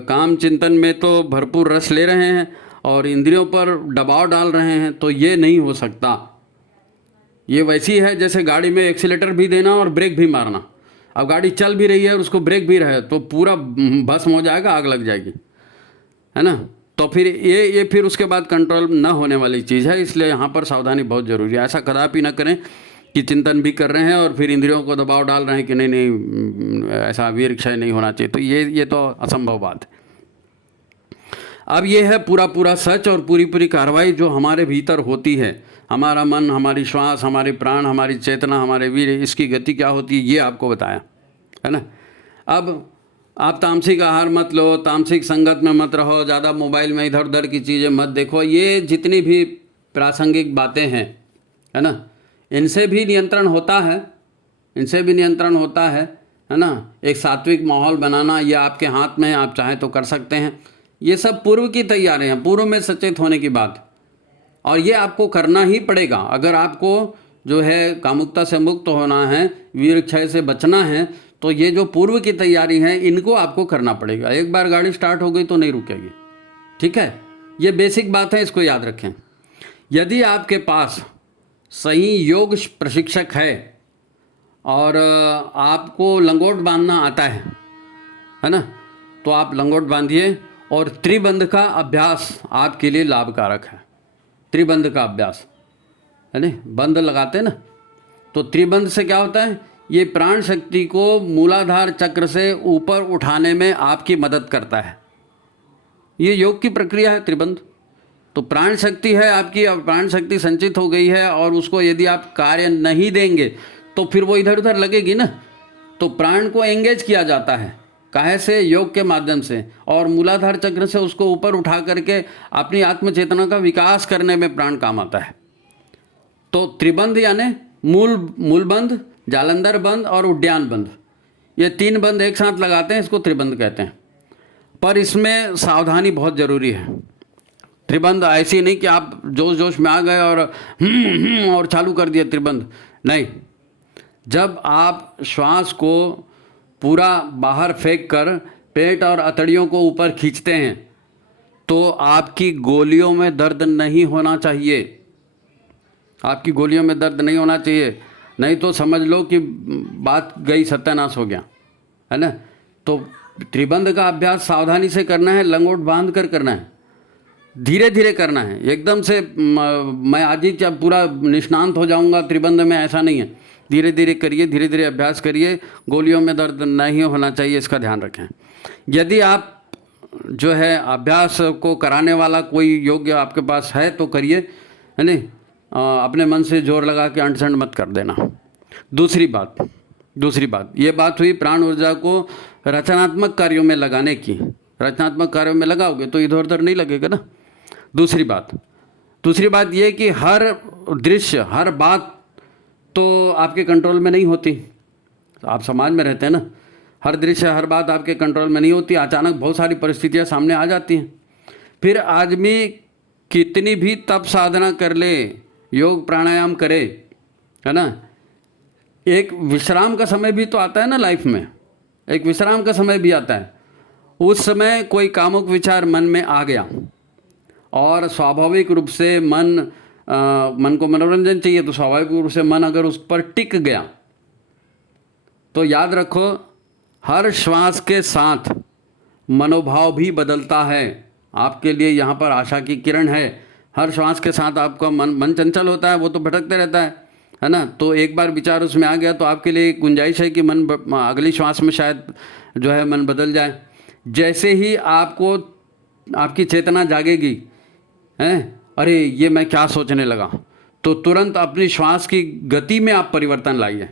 काम चिंतन में तो भरपूर रस ले रहे हैं और इंद्रियों पर दबाव डाल रहे हैं, तो ये नहीं हो सकता। ये वैसी है जैसे गाड़ी में एक्सीलेटर भी देना और ब्रेक भी मारना। अब गाड़ी चल भी रही है और उसको ब्रेक भी रहे तो पूरा भस्म हो जाएगा, आग लग जाएगी, है ना। तो फिर ये फिर उसके बाद कंट्रोल ना होने वाली चीज़ है। इसलिए यहाँ पर सावधानी बहुत ज़रूरी है। ऐसा कदापि ना करें कि चिंतन भी कर रहे हैं और फिर इंद्रियों को दबाव डाल रहे हैं कि नहीं नहीं ऐसा वीर्य क्षय नहीं होना चाहिए, तो ये तो असंभव बात है। अब ये है पूरा पूरा सच और पूरी पूरी कार्रवाई जो हमारे भीतर होती है। हमारा मन, हमारी श्वास, हमारे प्राण, हमारी चेतना, हमारे वीर्य, इसकी गति क्या होती है ये आपको बताया, है ना। अब आप तामसिक आहार मत लो, तामसिक संगत में मत रहो, ज़्यादा मोबाइल में इधर उधर की चीज़ें मत देखो, ये जितनी भी प्रासंगिक बातें हैं, है ना, इनसे भी नियंत्रण होता है, इनसे भी नियंत्रण होता है ना। एक सात्विक माहौल बनाना ये आपके हाथ में है, आप चाहें तो कर सकते हैं। ये सब पूर्व की तैयारियां, पूर्व में सचेत होने की बात, और ये आपको करना ही पड़ेगा। अगर आपको जो है कामुकता से मुक्त होना है, वीर्य क्षय से बचना है, तो ये जो पूर्व की तैयारी है इनको आपको करना पड़ेगा। एक बार गाड़ी स्टार्ट हो गई तो नहीं रुकेगी, ठीक है। ये बेसिक बात है, इसको याद रखें। यदि आपके पास सही योग प्रशिक्षक है और आपको लंगोट बांधना आता है ना, तो आप लंगोट बांधिए और त्रिबंध का अभ्यास आपके लिए लाभकारक है। त्रिबंध का अभ्यास, है ना, बंध लगाते हैं ना, तो त्रिबंध से क्या होता है, ये प्राण शक्ति को मूलाधार चक्र से ऊपर उठाने में आपकी मदद करता है। ये योग की प्रक्रिया है त्रिबंध। तो प्राण शक्ति है आपकी, और प्राण शक्ति संचित हो गई है और उसको यदि आप कार्य नहीं देंगे तो फिर वो इधर उधर लगेगी ना। तो प्राण को एंगेज किया जाता है, काहे से, योग के माध्यम से, और मूलाधार चक्र से उसको ऊपर उठा करके अपनी आत्मचेतना का विकास करने में प्राण काम आता है। तो त्रिबंध यानी मूलबंध, जालंधर बंध और उड्डयन बंध, ये तीन बंध एक साथ लगाते हैं, इसको त्रिबंध कहते हैं। पर इसमें सावधानी बहुत ज़रूरी है। त्रिबंध ऐसी नहीं कि आप जोश जोश में आ गए और चालू कर दिए त्रिबंध, नहीं। जब आप श्वास को पूरा बाहर फेंक कर पेट और अतड़ियों को ऊपर खींचते हैं तो आपकी गोलियों में दर्द नहीं होना चाहिए, आपकी गोलियों में दर्द नहीं होना चाहिए, नहीं तो समझ लो कि बात गई, सत्यानाश हो गया, है ना। तो त्रिबंध का अभ्यास सावधानी से करना है, लंगोट बांध कर करना है, धीरे धीरे करना है। एकदम से मैं आज ही क्या पूरा निष्णांत हो जाऊंगा त्रिबंध में, ऐसा नहीं है। धीरे धीरे करिए, धीरे धीरे अभ्यास करिए, गोलियों में दर्द नहीं होना चाहिए, इसका ध्यान रखें। यदि आप जो है अभ्यास को कराने वाला कोई योग्य आपके पास है तो करिए, है नहीं, अपने मन से जोर लगा के अंट संट मत कर देना। दूसरी बात ये बात हुई प्राण ऊर्जा को रचनात्मक कार्यों में लगाने की। रचनात्मक कार्यों में लगाओगे तो इधर उधर नहीं लगेगा ना। दूसरी बात ये कि हर दृश्य, हर बात तो आपके कंट्रोल में नहीं होती। आप समाज में रहते हैं ना, हर दृश्य, हर बात आपके कंट्रोल में नहीं होती। अचानक बहुत सारी परिस्थितियां सामने आ जाती हैं। फिर आदमी कितनी भी तप साधना कर ले, योग प्राणायाम करे, है ना, एक विश्राम का समय भी तो आता है ना लाइफ में, एक विश्राम का समय भी आता है। उस समय कोई कामुक विचार मन में आ गया और स्वाभाविक रूप से मन को मनोरंजन चाहिए, तो स्वाभाविक रूप से मन अगर उस पर टिक गया तो याद रखो, हर श्वास के साथ मनोभाव भी बदलता है। आपके लिए यहाँ पर आशा की किरण है। हर श्वास के साथ आपका मन चंचल होता है, वो तो भटकते रहता है ना। तो एक बार विचार उसमें आ गया तो आपके लिए गुंजाइश है कि अगली श्वास में शायद जो है मन बदल जाए। जैसे ही आपकी चेतना जागेगी, अरे ये मैं क्या सोचने लगा, तो तुरंत अपनी श्वास की गति में आप परिवर्तन लाइए।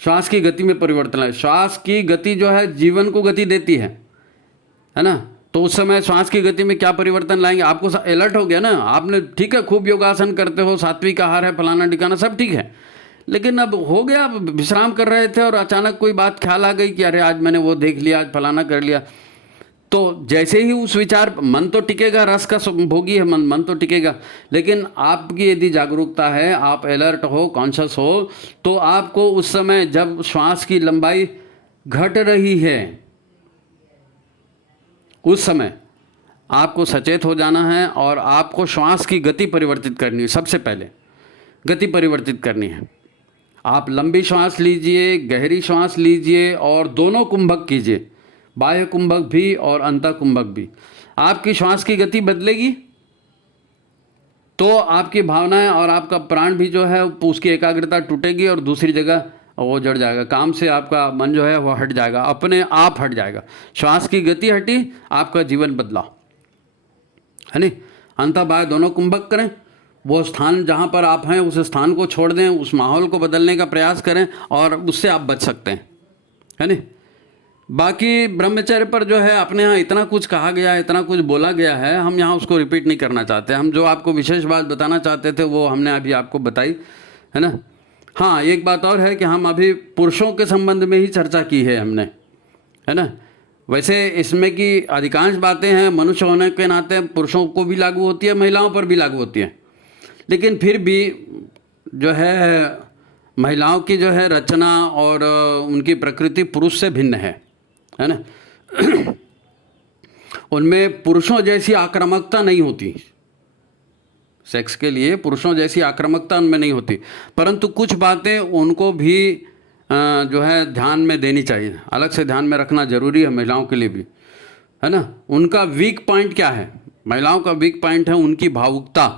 श्वास की गति में परिवर्तन लाइए। श्वास की गति जो है जीवन को गति देती है ना। तो उस समय श्वास की गति में क्या परिवर्तन लाएंगे, आपको अलर्ट हो गया ना। आपने ठीक है, खूब योगासन करते हो, सात्विक आहार है, फलाना ठिकाना सब ठीक है, लेकिन अब हो गया, अब विश्राम कर रहे थे और अचानक कोई बात ख्याल आ गई कि अरे आज मैंने वो देख लिया, आज फलाना कर लिया। तो जैसे ही उस विचार, मन तो टिकेगा, रस का भोगी है मन तो टिकेगा, लेकिन आपकी यदि जागरूकता है, आप अलर्ट हो, कॉन्शियस हो, तो आपको उस समय जब श्वास की लंबाई घट रही है, उस समय आपको सचेत हो जाना है और आपको श्वास की गति परिवर्तित करनी है। सबसे पहले गति परिवर्तित करनी है। आप लंबी श्वास लीजिए, गहरी श्वास लीजिए और दोनों कुंभक कीजिए, बाह्य कुंभक भी और अंतः कुंभक भी। आपकी श्वास की गति बदलेगी तो आपकी भावनाएं और आपका प्राण भी जो है उसकी एकाग्रता टूटेगी और दूसरी जगह वो जड़ जाएगा। काम से आपका मन जो है वो हट जाएगा, अपने आप हट जाएगा। श्वास की गति हटी, आपका जीवन बदला, है नहीं। अंतः बाह्य दोनों कुंभक करें। वो स्थान जहाँ पर आप हैं उस स्थान को छोड़ दें, उस माहौल को बदलने का प्रयास करें और उससे आप बच सकते हैं, है नहीं। बाकी ब्रह्मचर्य पर जो है अपने यहाँ इतना कुछ कहा गया है, इतना कुछ बोला गया है, हम यहाँ उसको रिपीट नहीं करना चाहते। हम जो आपको विशेष बात बताना चाहते थे वो हमने अभी आपको बताई, है ना। हाँ, एक बात और है कि हम अभी पुरुषों के संबंध में ही चर्चा की है हमने, है ना। वैसे इसमें की अधिकांश बातें हैं मनुष्य होने के नाते पुरुषों को भी लागू होती है, महिलाओं पर भी लागू होती है, लेकिन फिर भी जो है महिलाओं की जो है रचना और उनकी प्रकृति पुरुष से भिन्न है ना। उनमें पुरुषों जैसी आक्रामकता नहीं होती, सेक्स के लिए पुरुषों जैसी आक्रामकता उनमें नहीं होती, परंतु कुछ बातें उनको भी जो है ध्यान में देनी चाहिए, अलग से ध्यान में रखना जरूरी है महिलाओं के लिए भी, है ना। उनका वीक पॉइंट क्या है? महिलाओं का वीक पॉइंट है उनकी भावुकता,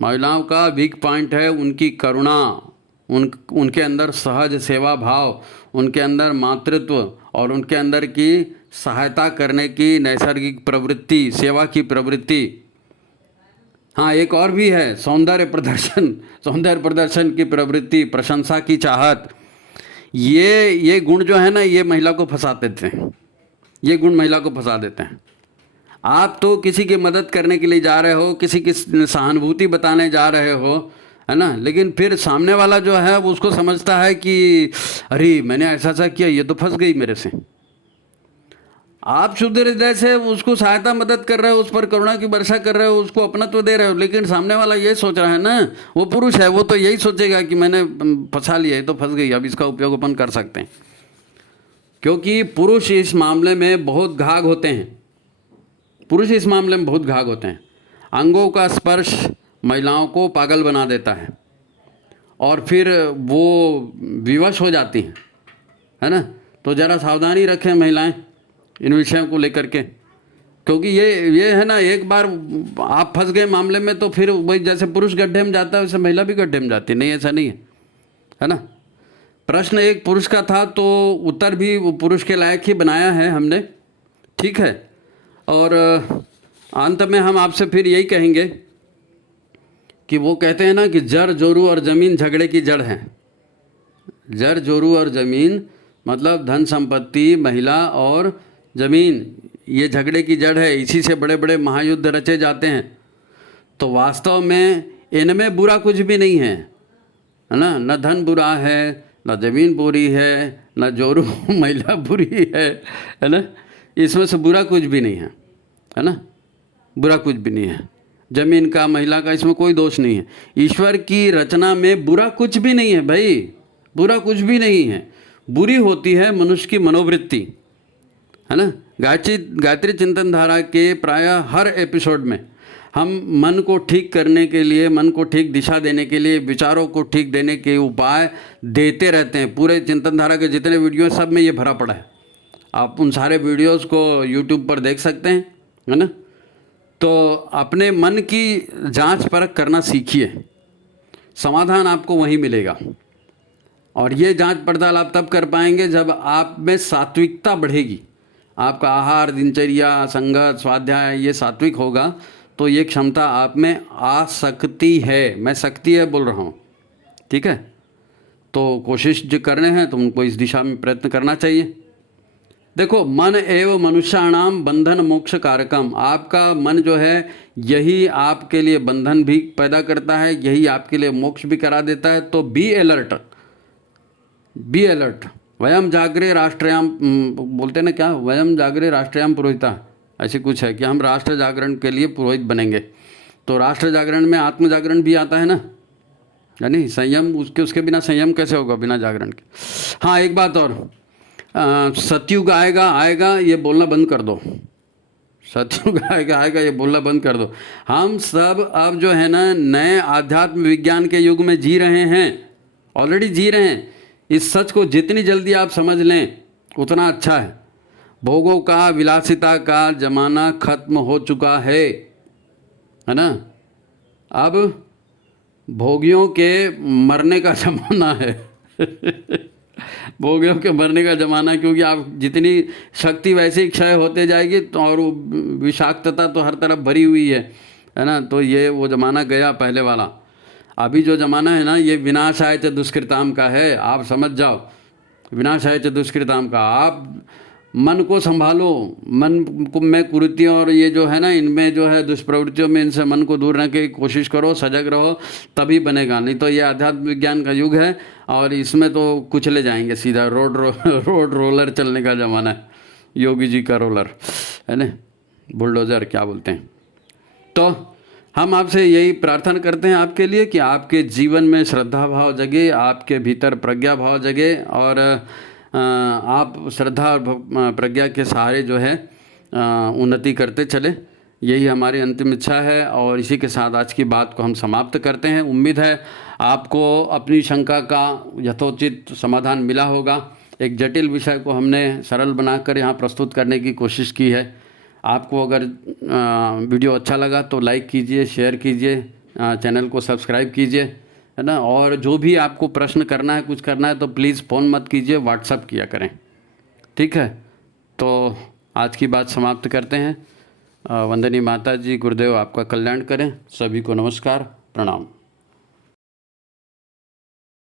महिलाओं का वीक पॉइंट है उनकी करुणा, उनके अंदर सहज सेवा भाव, उनके अंदर मातृत्व और उनके अंदर की सहायता करने की नैसर्गिक प्रवृत्ति, सेवा की प्रवृत्ति। हाँ, एक और भी है सौंदर्य प्रदर्शन की प्रवृत्ति, प्रशंसा की चाहत। ये गुण जो है ना, ये महिला को फंसा देते हैं, ये गुण महिला को फंसा देते हैं। आप तो किसी की मदद करने के लिए जा रहे हो, किसी की सहानुभूति बताने जा रहे हो, है ना, लेकिन फिर सामने वाला जो है वो उसको समझता है कि अरे मैंने ऐसा किया, ये तो फंस गई मेरे से। आप शुद्ध हृदय से उसको सहायता मदद कर रहे हो, उस पर करुणा की वर्षा कर रहे हो, उसको अपनत्व दे रहे हो, लेकिन सामने वाला ये सोच रहा है ना, वो पुरुष है, वो तो यही सोचेगा कि मैंने फंसा लिया, ये तो फंस गई, अब इसका उपयोग अपन कर सकते हैं। क्योंकि पुरुष इस मामले में बहुत घाघ होते हैं, पुरुष इस मामले में बहुत घाघ होते हैं। अंगों का स्पर्श महिलाओं को पागल बना देता है और फिर वो विवश हो जाती हैं, है ना। तो ज़रा सावधानी रखें महिलाएं इन विषयों को लेकर के, क्योंकि ये है ना, एक बार आप फंस गए मामले में तो फिर वही जैसे पुरुष गड्ढे में जाता है वैसे महिला भी गड्ढे में जाती है। नहीं, ऐसा नहीं है ना। प्रश्न एक पुरुष का था तो उत्तर भी वो पुरुष के लायक ही बनाया है हमने, ठीक है। और अंत में हम आपसे फिर यही कहेंगे कि वो कहते हैं ना कि जर जोरू और ज़मीन झगड़े की जड़ है। जर जोरू और ज़मीन मतलब धन संपत्ति, महिला और ज़मीन, ये झगड़े की जड़ है। इसी से बड़े बड़े महायुद्ध रचे जाते हैं। तो वास्तव में इनमें बुरा कुछ भी नहीं है ना। न धन बुरा है, न ज़मीन बुरी है, न जोरू महिला बुरी है ना। इसमें से बुरा कुछ भी नहीं है ना, बुरा कुछ भी नहीं है। जमीन का, महिला का, इसमें कोई दोष नहीं है। ईश्वर की रचना में बुरा कुछ भी नहीं है भाई, बुरा कुछ भी नहीं है। बुरी होती है मनुष्य की मनोवृत्ति, है ना। गायत्री चिंतन धारा के प्रायः हर एपिसोड में हम मन को ठीक करने के लिए, मन को ठीक दिशा देने के लिए, विचारों को ठीक देने के उपाय देते रहते हैं। पूरे चिंतन धारा के जितने वीडियो सब में ये भरा पड़ा है। आप उन सारे वीडियोस को यूट्यूब पर देख सकते हैं, है ना। तो अपने मन की जांच परख करना सीखिए, समाधान आपको वहीं मिलेगा। और ये जांच पड़ताल आप तब कर पाएंगे जब आप में सात्विकता बढ़ेगी। आपका आहार, दिनचर्या, संगत, स्वाध्याय ये सात्विक होगा तो ये क्षमता आप में आ सकती है। मैं सकती है बोल रहा हूँ, ठीक है। तो कोशिश जो कर रहे हैं तो उनको इस दिशा में प्रयत्न करना चाहिए। देखो, मन एवं मनुष्याणाम बंधन मोक्ष कारकम। आपका मन जो है यही आपके लिए बंधन भी पैदा करता है, यही आपके लिए मोक्ष भी करा देता है। तो बी अलर्ट, बी अलर्ट। वयम जागरे राष्ट्रयाम, बोलते ना क्या, वयम जागरे राष्ट्रयाम पुरोहिता, ऐसी कुछ है कि हम राष्ट्र जागरण के लिए पुरोहित बनेंगे। तो राष्ट्र जागरण में आत्म जागरण भी आता है ना, यानी संयम। उसके बिना संयम कैसे होगा, बिना जागरण के। हाँ, एक बात और, सतयुग आएगा ये बोलना बंद कर दो। सतयुग आएगा ये बोलना बंद कर दो। हम सब अब जो है ना नए आध्यात्म विज्ञान के युग में जी रहे हैं, ऑलरेडी जी रहे हैं। इस सच को जितनी जल्दी आप समझ लें उतना अच्छा है। भोगों का, विलासिता का जमाना खत्म हो चुका है ना। अब भोगियों के मरने का जमाना है भोगियों के मरने का ज़माना, क्योंकि आप जितनी शक्ति वैसे ही क्षय होते जाएगी तो, और विषाक्तता तो हर तरफ भरी हुई है ना। तो ये वो ज़माना गया पहले वाला। अभी जो ज़माना है ना ये विनाशाय च दुष्कृताम का है, आप समझ जाओ, विनाशाय च दुष्कृताम का। आप मन को संभालो, मन को में कुरीतियों और ये जो है ना इनमें जो है दुष्प्रवृत्तियों में, इनसे मन को दूर रखने की कोशिश करो, सजग रहो, तभी बनेगा। नहीं तो ये आध्यात्म विज्ञान का युग है और इसमें तो कुचले जाएंगे सीधा। रोड रोलर चलने का ज़माना है, योगी जी का रोलर, है ना, बुलडोज़र क्या बोलते हैं। तो हम आपसे यही प्रार्थना करते हैं आपके लिए कि आपके जीवन में श्रद्धा भाव जगे, आपके भीतर प्रज्ञा भाव जगे और आप श्रद्धा और प्रज्ञा के सहारे जो है उन्नति करते चले। यही हमारी अंतिम इच्छा है और इसी के साथ आज की बात को हम समाप्त करते हैं। उम्मीद है आपको अपनी शंका का यथोचित समाधान मिला होगा। एक जटिल विषय को हमने सरल बनाकर यहाँ प्रस्तुत करने की कोशिश की है। आपको अगर वीडियो अच्छा लगा तो लाइक कीजिए, शेयर कीजिए, चैनल को सब्सक्राइब कीजिए, है ना। और जो भी आपको प्रश्न करना है, कुछ करना है तो प्लीज़ फ़ोन मत कीजिए, व्हाट्सअप किया करें, ठीक है। तो आज की बात समाप्त करते हैं। वंदनीय माता जी, गुरुदेव आपका कल्याण करें। सभी को नमस्कार, प्रणाम।